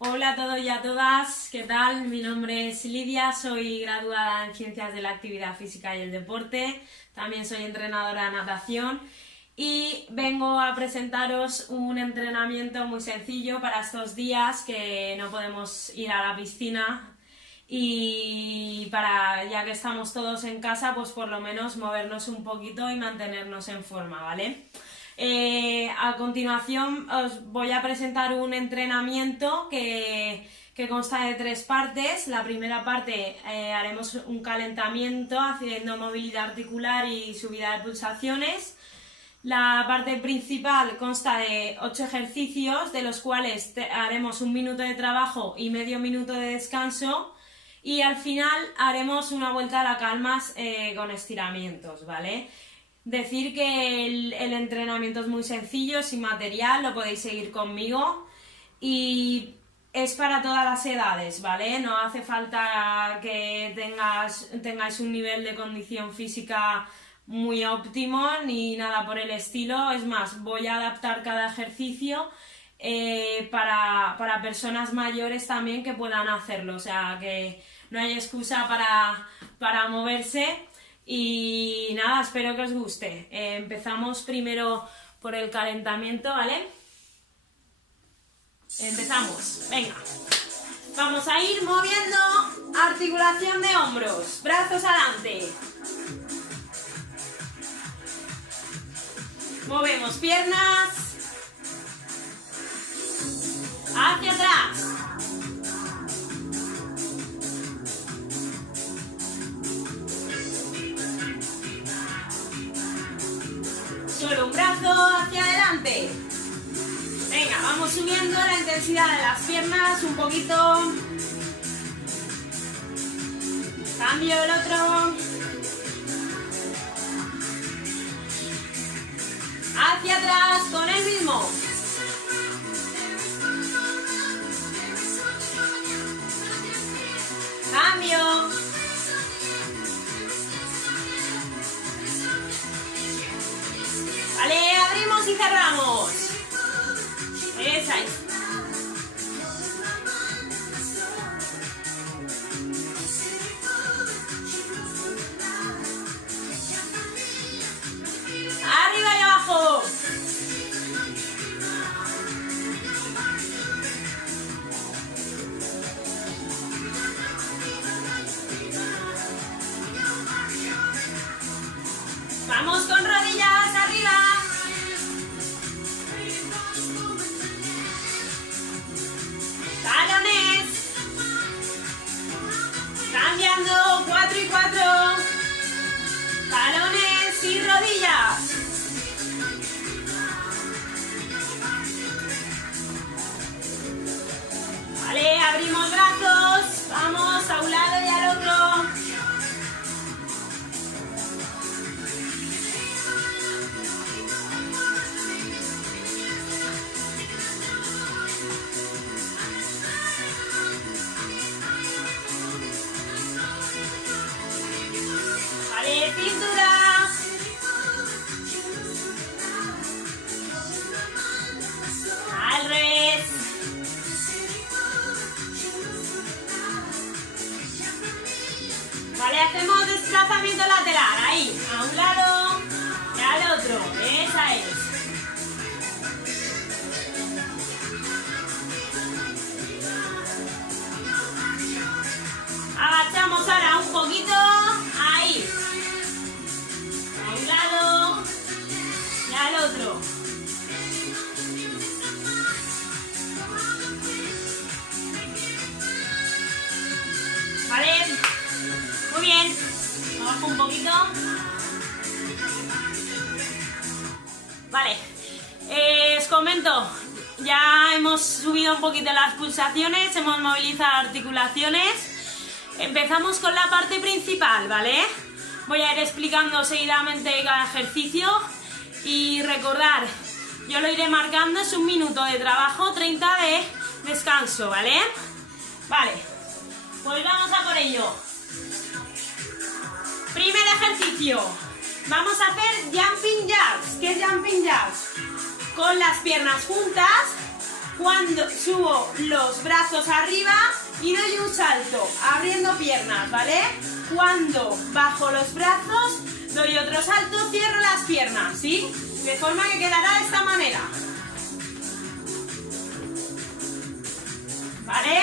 Hola a todos y a todas, ¿qué tal? Mi nombre es Lidia, soy graduada en Ciencias de la Actividad Física y el Deporte, también soy entrenadora de natación y vengo a presentaros un entrenamiento muy sencillo para estos días que no podemos ir a la piscina y ya que estamos todos en casa, pues por lo menos movernos un poquito y mantenernos en forma, ¿vale? A continuación os voy a presentar un entrenamiento que consta de 3 partes. La primera parte haremos un calentamiento haciendo movilidad articular y subida de pulsaciones. La parte principal consta de 8 ejercicios, de los cuales haremos 1 minuto de trabajo y medio minuto de descanso. Y al final haremos una vuelta a la calmas con estiramientos, ¿vale? Decir que el entrenamiento es muy sencillo, sin material, lo podéis seguir conmigo y es para todas las edades, ¿vale? No hace falta que tengáis un nivel de condición física muy óptimo ni nada por el estilo. Es más, voy a adaptar cada ejercicio para personas mayores también que puedan hacerlo, o sea que no hay excusa para moverse. Y nada, espero que os guste. Empezamos primero por el calentamiento, ¿vale? Empezamos, venga. Vamos a ir moviendo articulación de hombros, brazos adelante. Movemos piernas hacia atrás. Solo un brazo hacia adelante. Venga, vamos subiendo la intensidad de las piernas un poquito. Cambio el otro. Hacia atrás con el mismo. Cambio. Vale, abrimos y cerramos. Esa es. Arriba y abajo. Vamos con rodillas arriba. Talones. Cambiando 4 y 4. Talones y rodillas. Vale, abrimos brazos. Vamos a un lado y al otro. Cintura. Al revés. Vale, hacemos desplazamiento lateral. Ahí, a un lado y al otro. Esa es. Agachamos ahora un poquito. Ahí. Al otro. Vale, muy bien. Abajo un poquito. Vale, os comento, ya hemos subido un poquito las pulsaciones, hemos movilizado articulaciones. Empezamos con la parte principal, ¿vale? Voy a ir explicando seguidamente cada ejercicio. Y recordar, yo lo iré marcando, es 1 minuto de trabajo, 30 de descanso, ¿vale? Vale, pues vamos a por ello. Primer ejercicio, vamos a hacer jumping jacks. ¿Qué es jumping jacks? Con las piernas juntas cuando subo los brazos arriba y doy un salto, abriendo piernas, ¿vale? Cuando bajo los brazos, doy otro salto, cierro las piernas, ¿sí? De forma que quedará de esta manera. ¿Vale?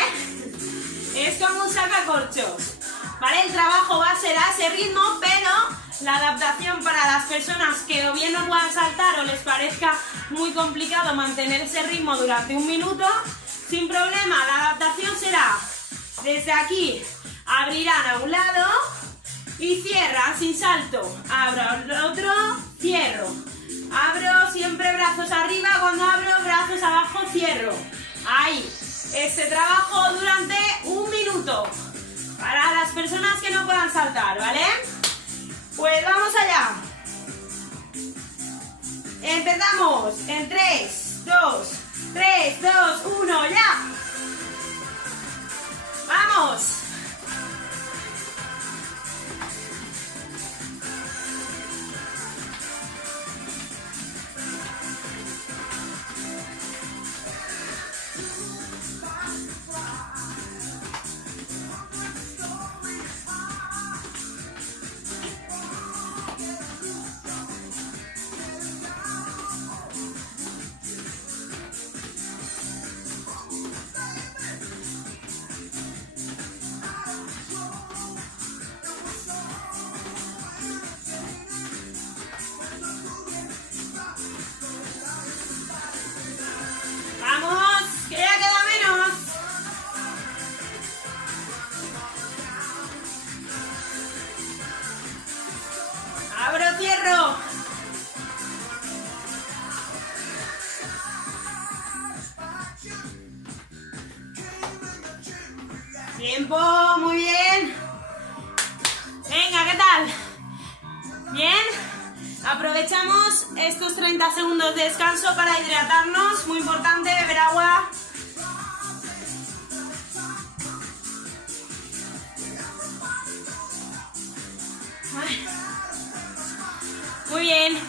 Es como un sacacorchos. ¿Vale? El trabajo va a ser a ese ritmo, pero la adaptación para las personas que o bien no puedan saltar o les parezca muy complicado mantener ese ritmo durante un minuto, sin problema, la adaptación será desde aquí, abrirán a un lado y cierran sin salto, abro al otro, cierro, abro siempre brazos arriba, cuando abro brazos abajo, cierro, ahí, este trabajo durante un minuto, para las personas que no puedan saltar, ¿vale? Pues vamos allá. Empezamos en 3, 2, 1, ya. ¡Vamos! Tiempo, muy bien. Venga, ¿qué tal? ¿Bien? Aprovechamos estos 30 segundos de descanso para hidratarnos. Muy importante, beber agua. Muy bien.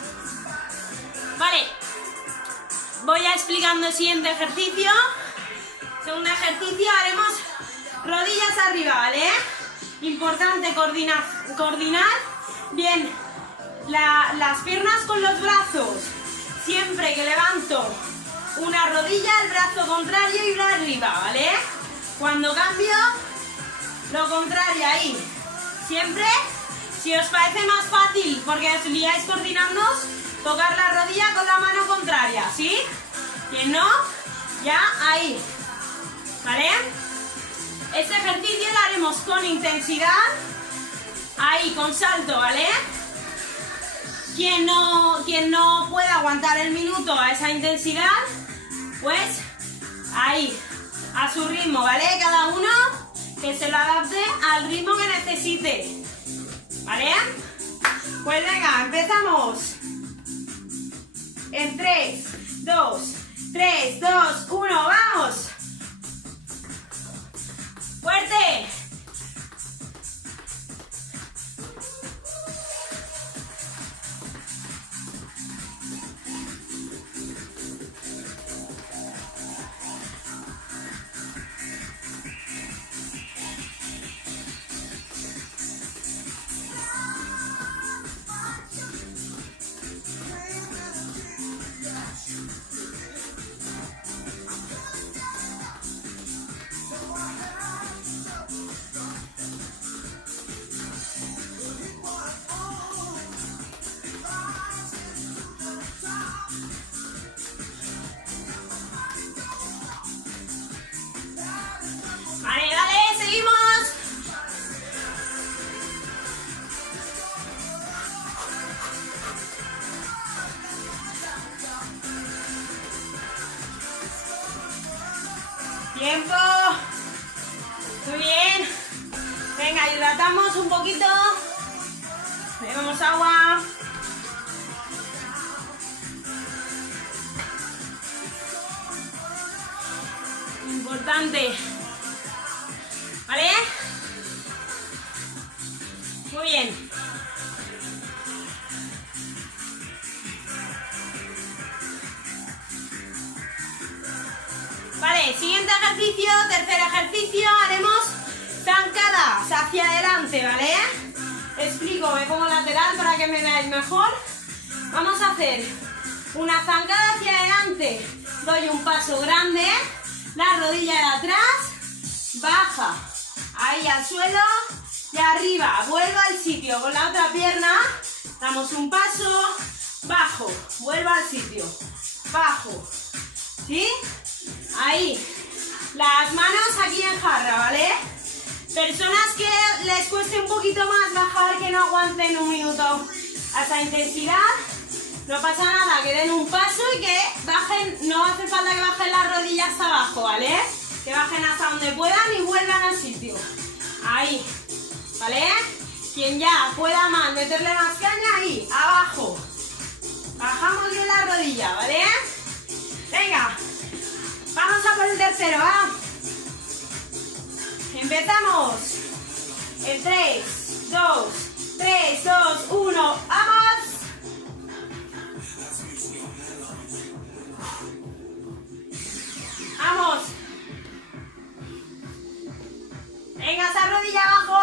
Vale. Voy a explicando el siguiente ejercicio. Segundo ejercicio, haremos rodillas arriba, ¿vale? Importante coordinar bien las piernas con los brazos. Siempre que levanto una rodilla, el brazo contrario y va arriba, ¿vale? Cuando cambio, lo contrario ahí. Siempre, si os parece más fácil, porque os liáis coordinando, tocar la rodilla con la mano contraria, ¿sí? Quien no, ya ahí, ¿vale? Este ejercicio lo haremos con intensidad, ahí, con salto, ¿vale? Quien no pueda aguantar el minuto a esa intensidad, pues ahí, a su ritmo, ¿vale? Cada uno que se lo adapte al ritmo que necesite, ¿vale? Pues venga, empezamos. En 3, 2, 1, ¡vamos! ¡Fuerte! Tiempo. Muy bien. Venga, hidratamos un poquito. Bebemos agua. Importante. ¿Vale? Muy bien. Vale, siguiente ejercicio, tercer ejercicio, haremos zancadas hacia adelante, ¿vale? Explico, me pongo lateral para que me veáis mejor. Vamos a hacer una zancada hacia adelante, doy un paso grande, la rodilla de atrás, baja, ahí al suelo y arriba, vuelvo al sitio con la otra pierna, damos un paso, bajo, vuelvo al sitio, bajo, ¿sí? Ahí, las manos aquí en jarra, ¿vale? Personas que les cueste un poquito más bajar, que no aguanten un minuto a esa intensidad, no pasa nada, que den un paso y que bajen, no hace falta que bajen las rodillas hasta abajo, ¿vale? Que bajen hasta donde puedan y vuelvan al sitio. Ahí, ¿vale? Quien ya pueda más, meterle más caña, ahí, abajo. Bajamos bien la rodilla, ¿vale? Venga, vamos a por el tercero, ¿va? Empezamos. En 3, 2, 1, ¡vamos! ¡Vamos! Venga, esa rodilla abajo.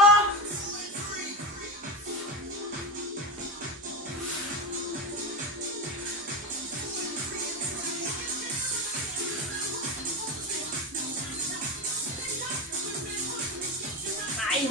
Ahí.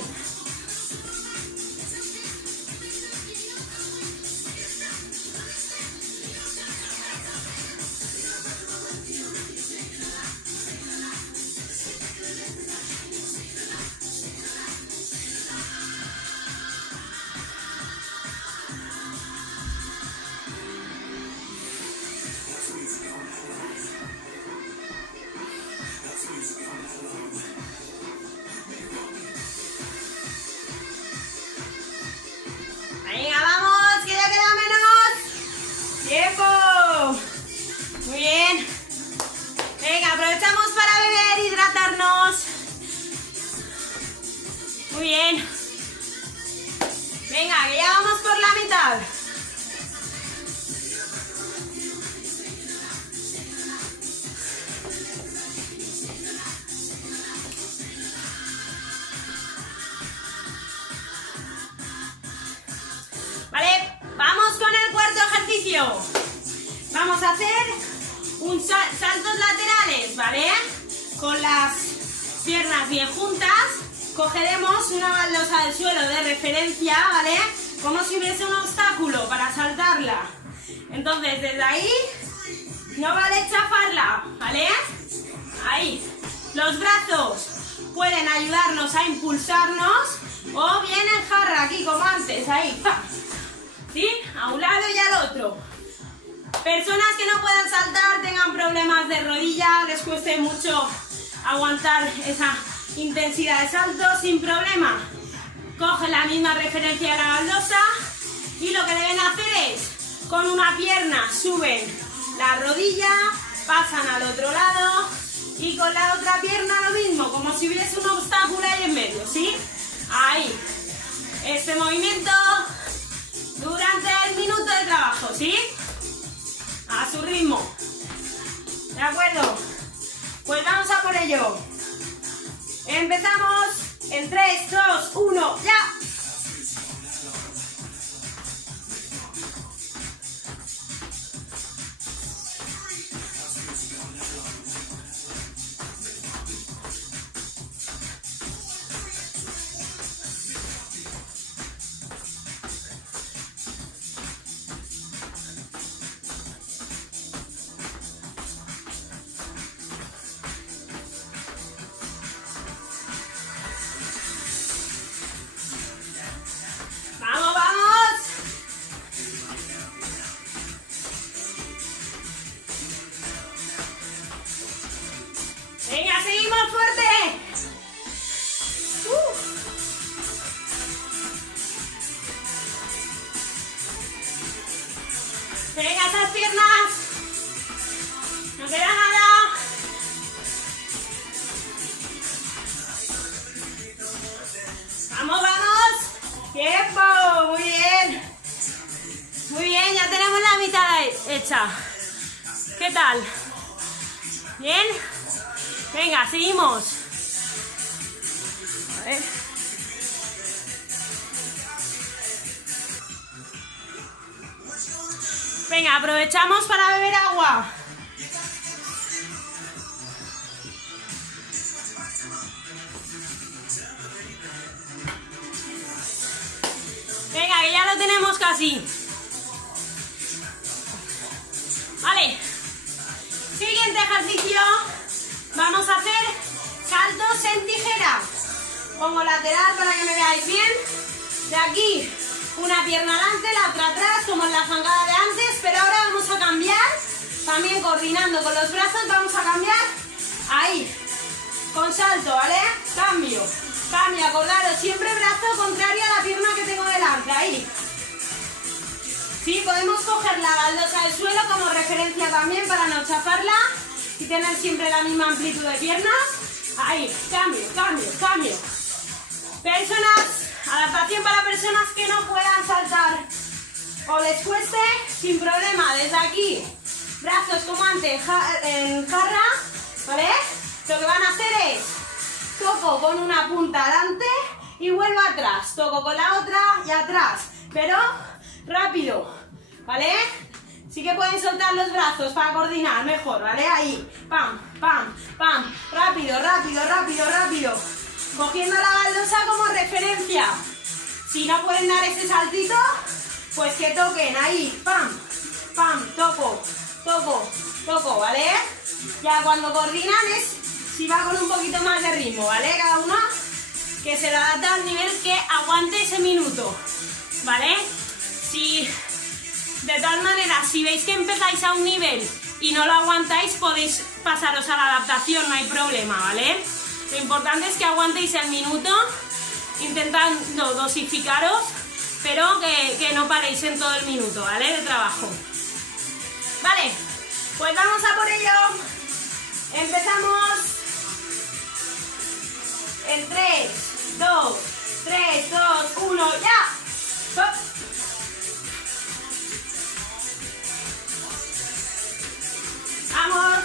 Venga, vamos, que ya queda menos tiempo. Muy bien. Venga, aprovechamos para beber, hidratarnos. Muy bien. Venga, que ya vamos por la mitad. Vale, vamos con el cuarto ejercicio. Vamos a hacer saltos laterales, ¿vale? Con las piernas bien juntas. Cogeremos una baldosa del suelo de referencia, ¿vale? Como si hubiese un obstáculo para saltarla. Entonces, desde ahí, no vale chafarla, ¿vale? Ahí. Los brazos pueden ayudarnos a impulsarnos o bien en jarra, aquí como antes, ahí. ¡Pa! ¿Sí? A un lado y al otro. Personas que no puedan saltar, tengan problemas de rodilla, les cueste mucho aguantar esa intensidad de salto, sin problema. Cogen la misma referencia de la baldosa y lo que deben hacer es, con una pierna suben la rodilla, pasan al otro lado y con la otra pierna lo mismo, como si hubiese un obstáculo ahí en medio, ¿sí? Ahí. Este movimiento durante el minuto de trabajo, ¿sí? A su ritmo. ¿De acuerdo? Pues vamos a por ello. Empezamos en 3, 2, 1, ¡ya! ¡Vamos, vamos! ¡Venga, seguimos fuerte! ¡Venga, esas piernas! ¡No queda nada! ¡Vamos, vamos! ¡Tiempo! ¡Muy bien! Muy bien, ya tenemos la mitad hecha. ¿Qué tal? ¿Bien? Venga, seguimos. A ver. Venga, aprovechamos para beber agua. Venga, que ya lo tenemos casi. Vale. Siguiente ejercicio. Vamos a hacer saltos en tijera. Pongo lateral para que me veáis bien. De aquí, una pierna adelante, la otra atrás, como en la zancada de antes. Pero ahora vamos a cambiar. También coordinando con los brazos, vamos a cambiar. Ahí. Con salto, ¿vale? Cambio. Cambio, acordaros, siempre brazo contrario a la pierna que tengo delante. Ahí. Sí, podemos coger la baldosa del suelo como referencia también para no chafarla y tener siempre la misma amplitud de piernas. Ahí, cambio, cambio, cambio. Adaptación para personas que no puedan saltar o les cueste, sin problema, desde aquí, brazos como antes, en jarra, ¿vale? Lo que van a hacer es, toco con una punta adelante y vuelvo atrás, toco con la otra y atrás, pero rápido, ¿vale? Sí que pueden soltar los brazos para coordinar mejor, ¿vale? Ahí, pam, pam, pam, rápido, rápido, rápido, rápido, cogiendo la baldosa como referencia. Si no pueden dar ese saltito, pues que toquen ahí, pam, pam, toco, toco, toco, ¿vale? Ya cuando coordinan es si va con un poquito más de ritmo, ¿vale? Cada uno que se lo adapta al nivel que aguante ese minuto, ¿vale? Si de todas maneras, si veis que empezáis a un nivel y no lo aguantáis, podéis pasaros a la adaptación, no hay problema, ¿vale? Lo importante es que aguantéis el minuto, intentando dosificaros, pero que no paréis en todo el minuto, ¿vale? De trabajo. Vale, pues vamos a por ello. Empezamos en 3, 2, 3, 2, 1, ¡ya! ¡Hop! ¡Vamos!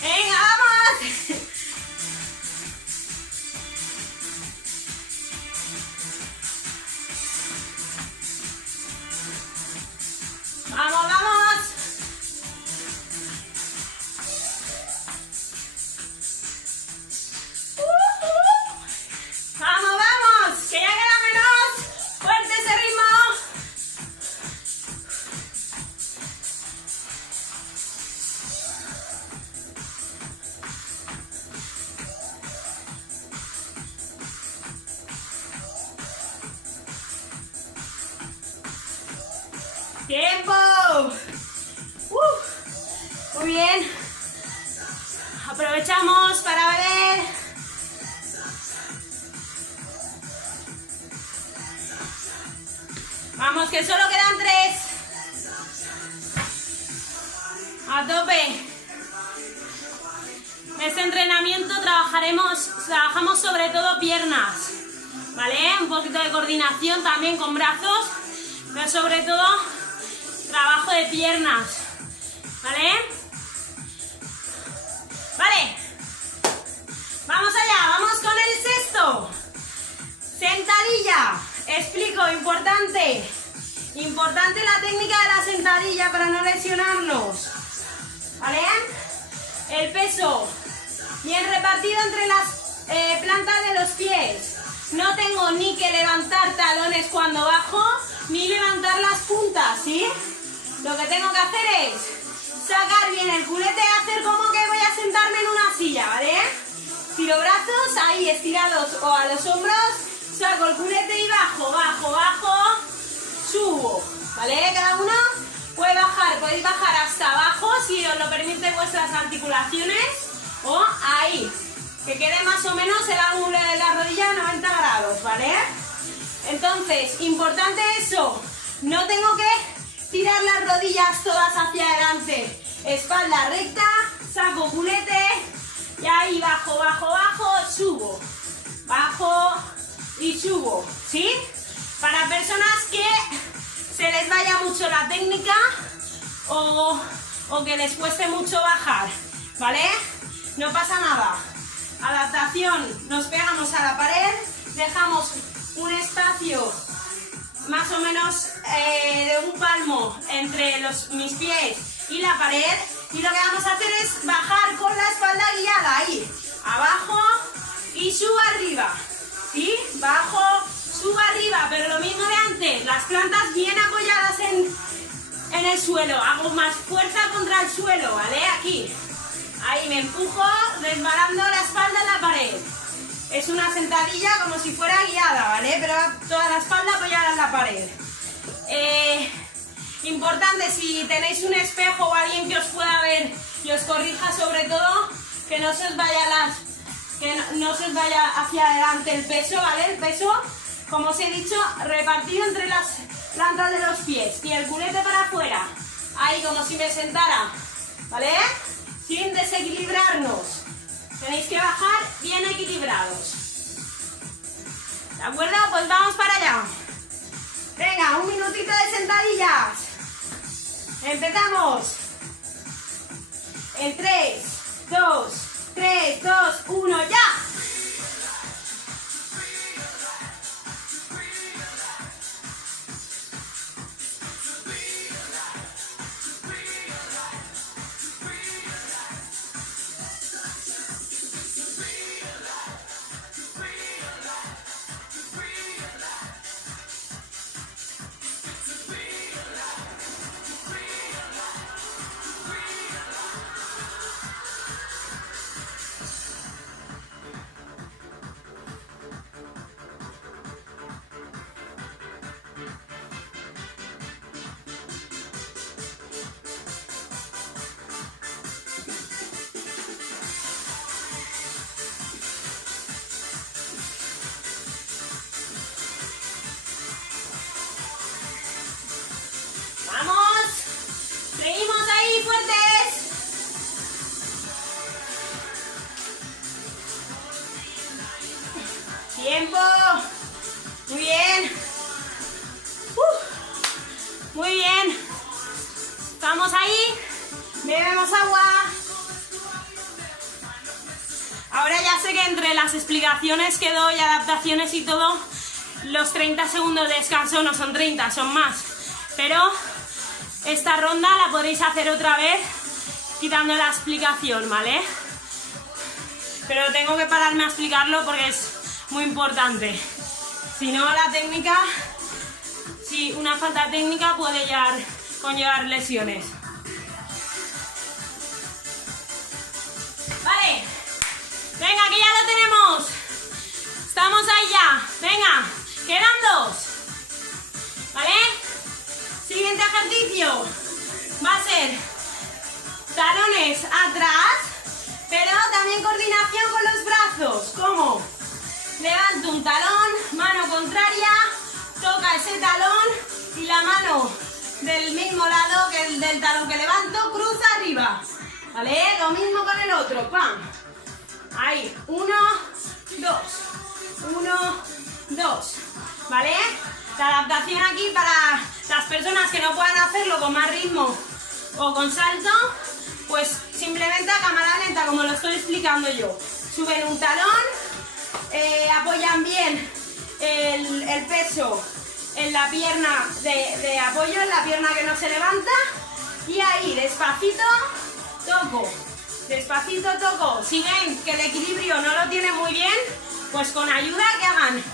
¡Venga, vamos! ¡Vamos, vamos! ¡Vamos, vamos! ¡Que ya queda menos! ¡Fuerte ese ritmo! ¡Tiempo! Muy bien. Aprovechamos para beber. Vamos, que solo quedan 3. A tope. En este entrenamiento trabajamos sobre todo piernas, ¿vale? Un poquito de coordinación también con brazos, pero sobre todo trabajo de piernas, ¿vale? Vale. Vamos allá, vamos con el sexto. Sentadilla. Explico, importante la técnica de la sentadilla para no lesionarnos, ¿vale? El peso bien repartido entre las plantas de los pies. No tengo ni que levantar talones cuando bajo, ni levantar las puntas, ¿sí? Lo que tengo que hacer es sacar bien el culete y hacer como que voy a sentarme en una silla, ¿vale? Tiro brazos ahí estirados o a los hombros. Saco el culete y bajo, bajo, bajo, subo, ¿vale? Cada uno puede bajar, podéis bajar hasta abajo si os lo permiten vuestras articulaciones o ahí, que quede más o menos el ángulo de la rodilla a 90 grados, ¿vale? Entonces, importante eso, no tengo que tirar las rodillas todas hacia adelante, espalda recta, saco culete, Y ahí bajo, bajo, bajo, subo. Bajo y subo, ¿sí? Para personas que se les vaya mucho la técnica o que les cueste mucho bajar, ¿vale? No pasa nada. Adaptación, nos pegamos a la pared, dejamos un espacio más o menos de un palmo entre mis pies y la pared, y lo que vamos a hacer es bajar con la espalda guiada, ahí, abajo y subo arriba, ¿sí? Bajo, subo arriba, pero lo mismo de antes, las plantas bien apoyadas en el suelo, hago más fuerza contra el suelo, ¿vale? Aquí, ahí me empujo, resbalando la espalda en la pared. Es una sentadilla como si fuera guiada, ¿vale? Pero toda la espalda apoyada en la pared. Importante, si tenéis un espejo o alguien que os pueda ver y os corrija, sobre todo, que no se os vaya no se os vaya hacia adelante el peso, ¿vale? El peso, como os he dicho, repartido entre las plantas de los pies y el culete para afuera. Ahí, como si me sentara, ¿vale? Sin desequilibrarnos. Tenéis que bajar bien equilibrados. ¿De acuerdo? Pues vamos para allá. Venga, un minutito de sentadillas. Empezamos. En 3, 2, 1, ¡ya! Tiempo. Muy bien. Muy bien. Estamos ahí. Bebemos agua. Ahora ya sé que entre las explicaciones que doy, adaptaciones y todo, los 30 segundos de descanso no son 30, son más. Pero esta ronda la podréis hacer otra vez quitando la explicación, ¿vale? Pero tengo que pararme a explicarlo porque es muy importante. Si no, la técnica, si una falta técnica puede conllevar lesiones. Vale, venga, que ya lo tenemos. Estamos ahí ya. Venga, quedan 2. ¿Vale? Siguiente ejercicio va a ser talones atrás, pero también coordinación con los brazos. ¿Cómo? Levanto un talón, mano contraria, toca ese talón y la mano del mismo lado que el del talón que levanto, cruza arriba. ¿Vale? Lo mismo con el otro. ¡Pam! Ahí. 1, 2. 1, 2. ¿Vale? La adaptación aquí para las personas que no puedan hacerlo con más ritmo o con salto, pues simplemente a cámara lenta, como lo estoy explicando yo. Suben un talón, apoyan bien el peso en la pierna de apoyo, en la pierna que no se levanta, y ahí despacito toco, despacito toco. Si ven que el equilibrio no lo tienen muy bien, pues con ayuda que hagan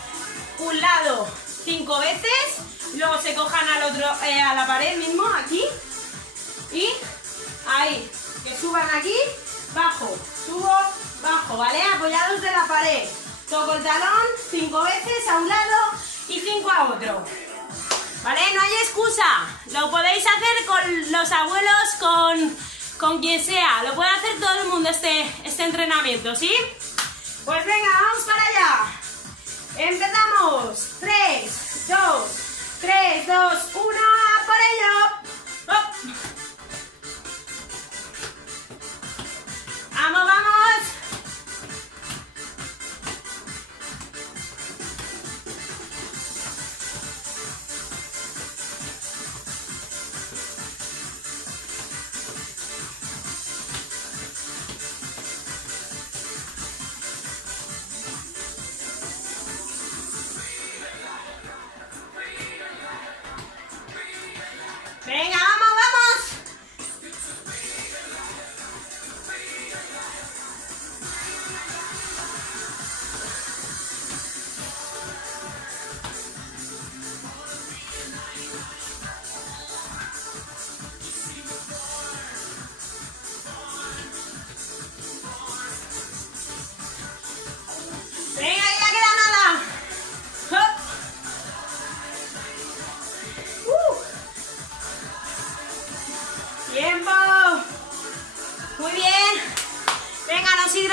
un lado 5 veces, luego se cojan al otro, a la pared mismo, aquí, y ahí, que suban aquí, bajo, subo, bajo, ¿vale? Apoyados de la pared. Toco el talón 5 veces a un lado y 5 a otro. ¿Vale? No hay excusa. Lo podéis hacer con los abuelos, con quien sea. Lo puede hacer todo el mundo este entrenamiento, ¿sí? Pues venga, vamos para allá. Empezamos. 3, 2, 1, ¡a por ello! ¡Hop! ¡Vamos, vamos!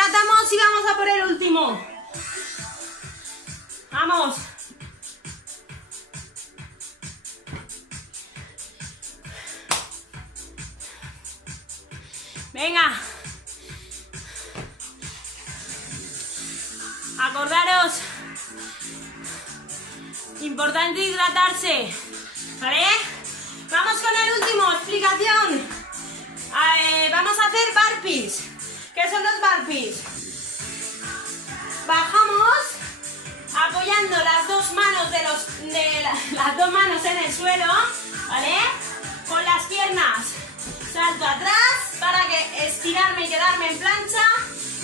hidratamos y vamos a por el último. Vamos. Venga. Acordaros. Importante hidratarse. ¿Vale? Vamos con el último. Explicación. Vamos a hacer burpees. ¿Qué son los burpees? Bajamos apoyando las dos manos las dos manos en el suelo, ¿vale? Con las piernas salto atrás para que estirarme y quedarme en plancha,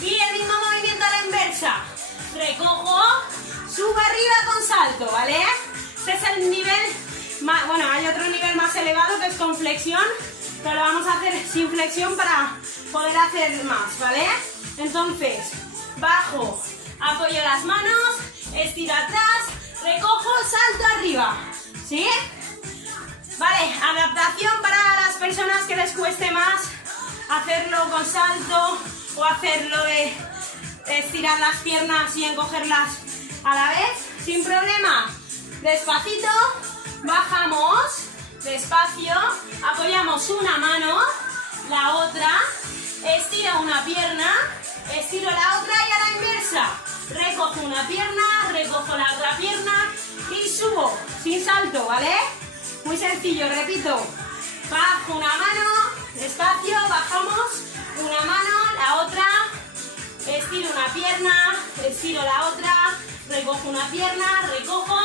y el mismo movimiento a la inversa. Recojo, subo arriba con salto, ¿vale? Este es el nivel más, bueno, hay otro nivel más elevado que es con flexión, pero lo vamos a hacer sin flexión para poder hacer más, ¿vale? Entonces, bajo, apoyo las manos, estiro atrás, recojo, salto arriba, ¿sí? Vale, adaptación para las personas que les cueste más hacerlo con salto o hacerlo de estirar las piernas y encogerlas a la vez, sin problema. Despacito, bajamos, despacio, apoyamos una mano, la otra, estiro una pierna, estiro la otra y a la inversa. Recojo una pierna, recojo la otra pierna y subo, sin salto, ¿vale? Muy sencillo, repito. Bajo una mano, despacio, bajamos, una mano, la otra, estiro una pierna, estiro la otra, recojo una pierna, recojo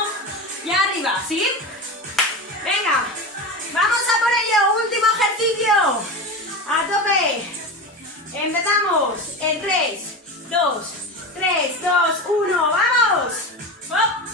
y arriba, ¿sí? Venga, vamos a por ello, último ejercicio. A tope. Empezamos en 3, 2, 1, ¡vamos! ¡Hop!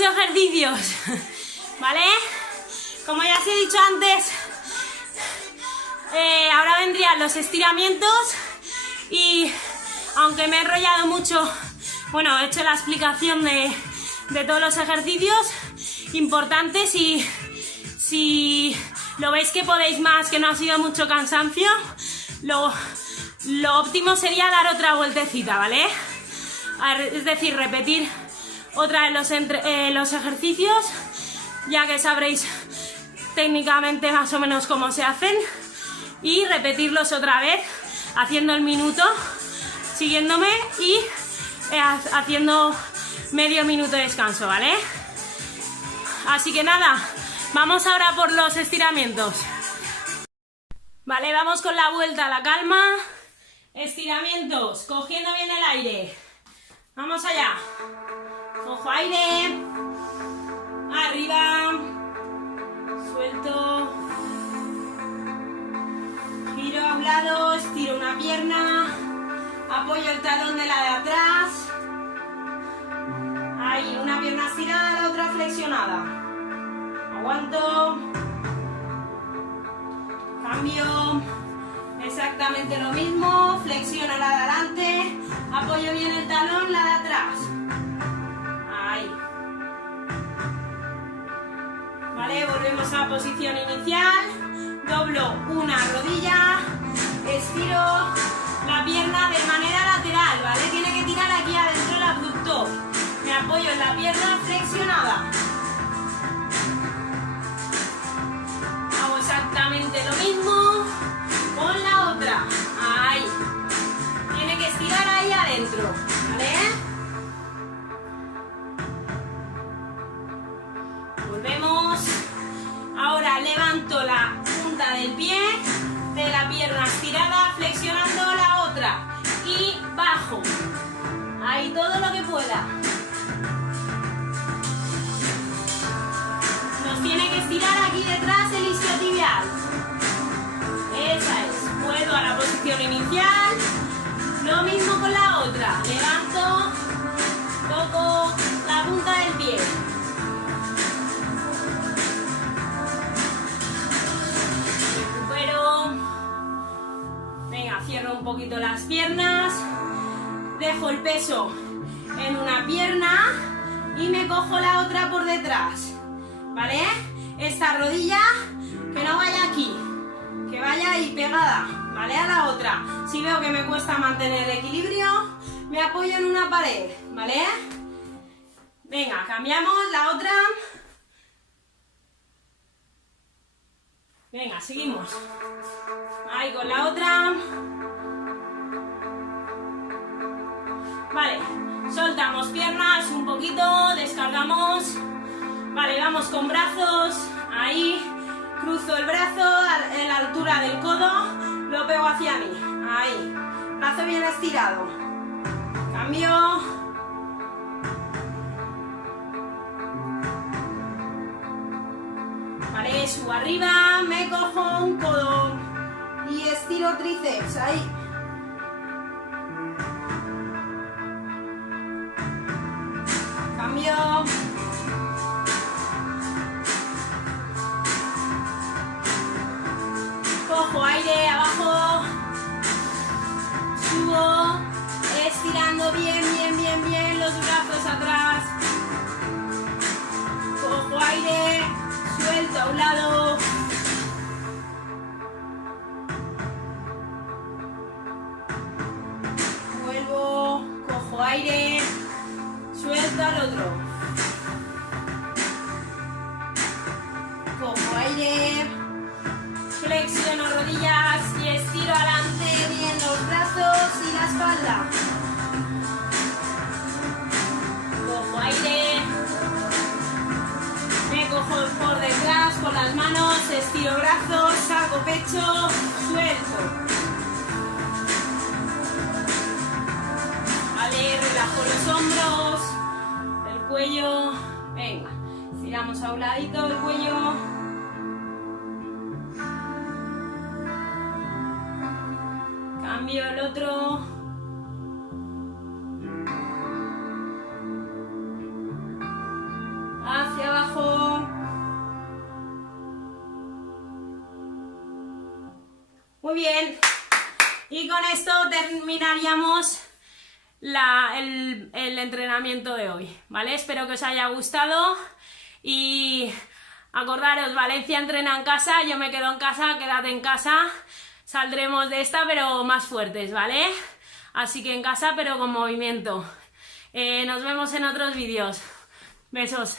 Ejercicios, ¿vale? Como ya os he dicho antes, ahora vendrían los estiramientos y aunque me he enrollado mucho, bueno, he hecho la explicación de todos los ejercicios importantes, y si lo veis que podéis más, que no ha sido mucho cansancio, lo óptimo sería dar otra vueltecita, ¿vale? Es decir, repetir otra vez los ejercicios, ya que sabréis técnicamente más o menos cómo se hacen, y repetirlos otra vez haciendo el minuto, siguiéndome y haciendo medio minuto de descanso, ¿vale? Así que nada, vamos ahora por los estiramientos. Vale, vamos con la vuelta a la calma. Estiramientos, cogiendo bien el aire. Vamos allá. Ojo, aire, arriba, suelto, giro a un lado, estiro una pierna, apoyo el talón de la de atrás, ahí, una pierna estirada, la otra flexionada, aguanto, cambio, exactamente lo mismo, flexiono la de adelante, apoyo bien el talón, la de atrás. Vale, volvemos a la posición inicial, doblo una rodilla, estiro la pierna de manera lateral, ¿vale? Tiene que tirar aquí adentro el abductor. Me apoyo en la pierna flexionada. del pie, de la pierna estirada, flexionando la otra y bajo. Ahí todo lo que pueda. Nos tiene que estirar aquí detrás el isquiotibial. Esa es. Vuelvo a la posición inicial. Lo mismo con la otra. Levanto, toco la punta del pie. Recupero. Venga, cierro un poquito las piernas. Dejo el peso en una pierna y me cojo la otra por detrás. ¿Vale? Esta rodilla que no vaya aquí, que vaya ahí pegada, ¿vale? A la otra. Si veo que me cuesta mantener el equilibrio, me apoyo en una pared, ¿vale? Venga, cambiamos la otra. Venga, seguimos. Ahí con la otra. Vale, soltamos piernas un poquito, descargamos. Vale, vamos con brazos, ahí, cruzo el brazo en la altura del codo, lo pego hacia mí, ahí, brazo bien estirado, cambio, vale, subo arriba, me cojo un codo y estiro tríceps, ahí, cambio. Cojo aire abajo, subo, estirando bien, bien, bien, bien los brazos atrás. Cojo aire, suelto a un lado. Vuelvo, cojo aire, suelto al otro. Cojo aire. Flexiono rodillas y estiro adelante bien los brazos y la espalda. Cojo aire. Me cojo por detrás con las manos, estiro brazos, saco pecho, suelto. Vale, relajo los hombros, el cuello. Venga, estiramos a un ladito el cuello. Cambio el otro. Hacia abajo. Muy bien. Y con esto terminaríamos el entrenamiento de hoy, ¿vale? Espero que os haya gustado y acordaros, Valencia entrena en casa, yo me quedo en casa, quédate en casa. Saldremos de esta, pero más fuertes, ¿vale? Así que en casa, pero con movimiento. Nos vemos en otros vídeos. Besos.